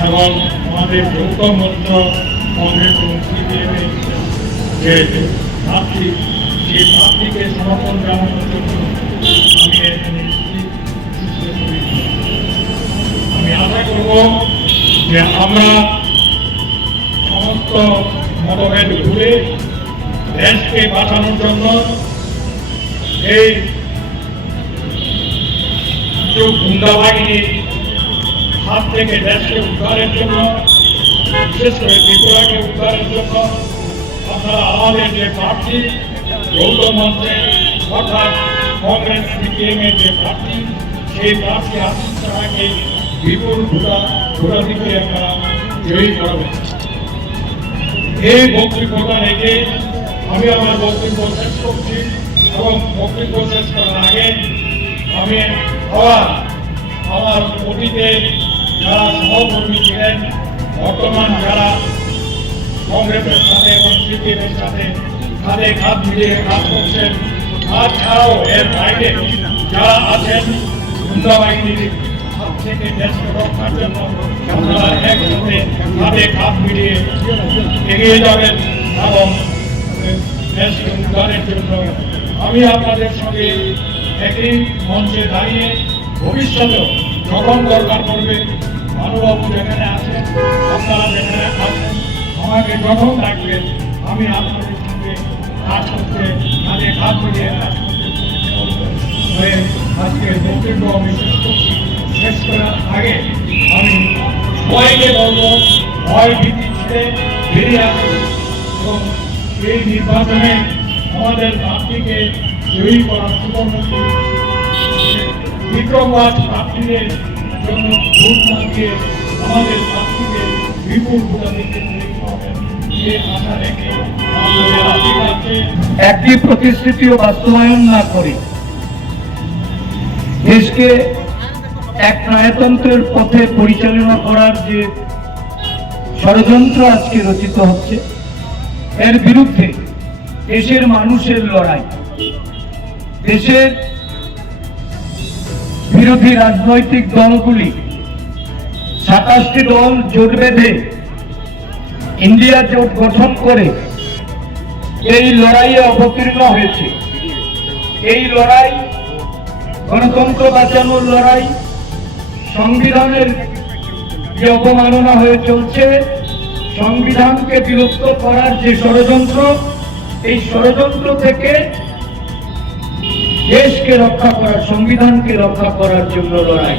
এবং আমাদের এবং সিপিএমের যে জন্য আমি। আমি আশা করব যে আমরা সমস্ত মতভেদ ভুলে দেশকে বাঁচানোর জন্য এই কিছু গুন্ডা বাহিনীর হাত থেকে দেশকে উদ্ধারের জন্য বিশেষ করে ত্রিপুরাকে উদ্ধারের জন্য আপনারা আমাদের যে প্রার্থী যৌথ মঞ্চে অর্থাৎ কংগ্রেস সিপিএম এর যে প্রার্থী সেই প্রার্থী আশিস ছাড়াকে বিপুল ভোটা ভোটাধিকে আপনারা জয়ী করবেন এই বক্তব্যটা রেখে আমি আমার বক্তব্য শেষ করছি এবং বক্তব্য শেষ করার আগে আমি আবার আমার অতীতে যারা সহকর্মী ছিলেন বর্তমান যারা কংগ্রেসের সাথে এবং সিপিএমের সাথে কাঁধে কাঁধ মিলিয়ে কাজ করছেন কাজ ছাড়াও এর বাইরে যারা আছেন গুন্ডা বাহিনীর আমি আপনাদের সঙ্গে একই মঞ্চে দাঁড়িয়ে ভবিষ্যতেও যখন দরকার পড়বে ভানুবাবু যেখানে আছেন, আপনারা যেখানে আছেন, আমাকে যখন ডাকবেন, আমি আপনাদের সঙ্গে কাজ করতে, কাজে কাজ করতে হয়ে আজকে বক্তব্য আমি শেষ করছি। শেষ করার আগে আমি সবাইকে বলব, ভয় ভীতি ছেড়ে বেরিয়ে আসুন এবং এই নির্বাচনে আমাদের প্রার্থীকে জয়ী করার সুবর্ণ বিক্রমরাজ প্রার্থীদের জন্য ভোট না দিয়ে আমাদের বিপুল একটি প্রতিশ্রুতিও বাস্তবায়ন না করে। দেশকে এক নায়তন্ত্রের পথে পরিচালনা করার যে ষড়যন্ত্র আজকে রচিত হচ্ছে, এর বিরুদ্ধে দেশের মানুষের লড়াই, দেশের বিরোধী রাজনৈতিক দলগুলি সাতাশটি দল জোট বেঁধে ইন্ডিয়া জোট গঠন করে এই লড়াইয়ে অবতীর্ণ হয়েছে। এই লড়াই গণতন্ত্র বাঁচানোর লড়াই, সংবিধানের যে অপমাননা হয়ে চলছে, সংবিধানকে বিলুপ্ত করার যে ষড়যন্ত্র, এই ষড়যন্ত্র থেকে দেশকে রক্ষা করার সংবিধানকে রক্ষা করার জন্য লড়াই।